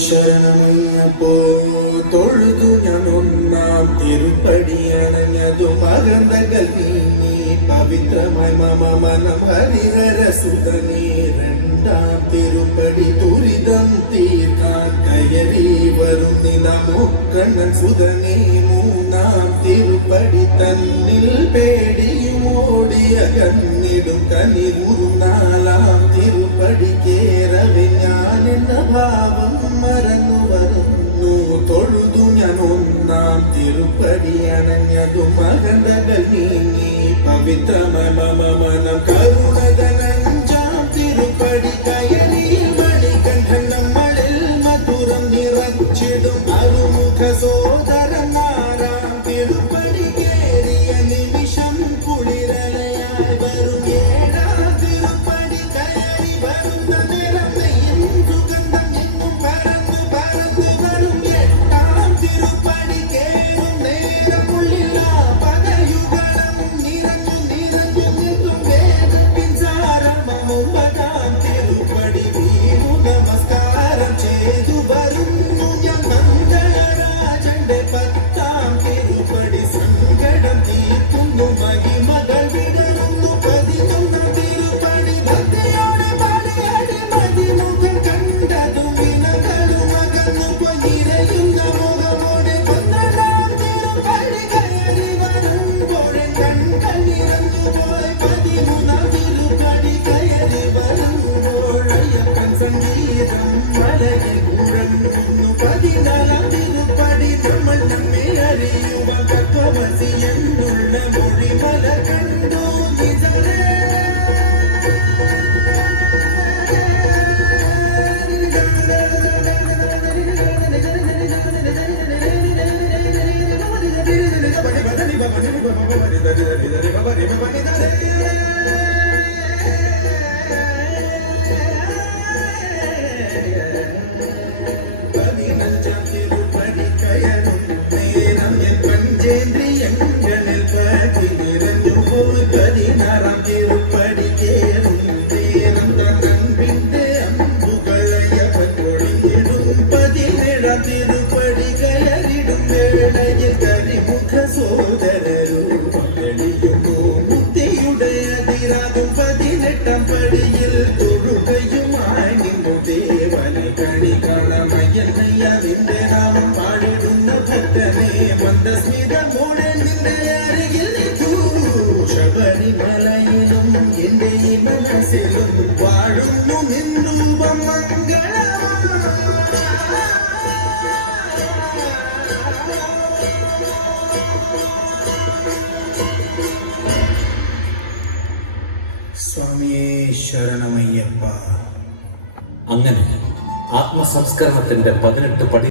ശരണമയ്യപ്പോ തൊഴുതു ഞാൻ ഒന്നാം തിരുപ്പടിയണഞ്ഞതു മകന്തകൾ നീ പവിത്രമായി മമ മനം ഹരിഹര സുതനേ രണ്ടാം തിരുപ്പടി ദുരിതം തീർക്കാൻ കയറി വരും നിനമുക്കണ്ണൻ സുതനേ മൂന്നാം തിരുപ്പടി തന്നിൽ പേടിയും ഓടിയ കണ്ണിടും കനിവുറും നാലാം തിരുപ്പടി കേറവെ ഞാൻ എന്ന ഭാവം മറന്നു വരുന്നു തൊഴുതു ഞാൻ ഒന്നാം തിരുപ്പടി അണഞ്ഞതു മകന്തകൾ നീങ്ങി പവിത്രമായ മമ മനം കരുണതനഞ്ചാം തിരുപ്പടി കയറി മണികണ്ഠൻ നമ്മളിൽ മധുരം നിറച്ചിടും അറുമുഖ സോദരൻ ആറാം തിരുപ്പടി കേറിയ നിമിഷം കുളിരലയായി വരും ഏഴാം തിരുപ്പടി കയറി വരുന്ന നേരം സുഗന്ധം എങ്ങും പരന്നു പരന്നു വരും എട്ടാം തിരുപ്പടി കേറും നേരമുള്ളിൽ പകയുഗളം നിറഞ്ഞു നിറഞ്ഞു നിൽക്കും വേദത്തിൻ സാരം ഒമ്പതാം തിരുപ്പടി വീണു നമസ്കാരം ചെയ്തു വരുന്നു ഞാൻ മന്ദരാജന്റെ പത്താം തിരുപ്പടി സങ്കടം തീർക്കുന്നു മഹിമകൾ വിടരുന്നു പതിനൊന്നാം തിരുപ്പടി ഭക്തിയോടെ പാടിയാടി മതിമുഖം കണ്ടതും വിനകളും അകന്നു പൊന്നിരയുന്ന മുഖമോടെ പന്ത്രണ്ടാം തിരുപ്പടി കയറി വരുമ്പോഴെ കൺകൾ നിറഞ്ഞു പോയി പതിമൂന്നാം തിരുപ്പടി കയറി വരുമ്പോൾ അയ്യപ്പൻ സംഗീതം മലയിൽ ഉറങ്ങുന്നു പതിനാലാം തിരുപ്പടി നമ്മൾ നമ്മെ അറിയുവാൻ തത്വമസി എന്നുള്ള മൊഴിമല കണ്ടു നിജരേ പതിനഞ്ചാം തിരുപ്പടി കയറും നേരം എൻ പഞ്ചേന്ദ്രിയങ്ങളിൽ പതി നിറഞ്ഞു പോയി പതിനാറാം തിരുപ്പടി കേറും നേരം തന്നൻപിന്റെ അമ്പുകളയവൻ ഒളിഞ്ഞിടും പതിനേഴാം തിരുപ്പടി കയറിടും വേളയിൽ കരിമുഖ സോദരരൂപം തെളിയുന്നു മുക്തിയുടെ അതിരാകും പതിനെട്ടാം പടിയിൽ തൊഴുകയുമായി നിന്നു ദേവനെ കണികളമയ്യനയ്യവിന്റെ നാമം പാടിടുന്ന ഭക്തനെ മന്ദസ്മിതമോടെ നിന്റെ അരികിൽ നിൽക്കൂ ശബരിമലയിലും എന്റെ ഈ മനസ്സിലും വാഴുന്നു നിന്നൂപം സ്വാമിയേ ശരണമയ്യപ്പ. അങ്ങനെ ആത്മസംസ്കരണത്തിന്റെ 18 പടി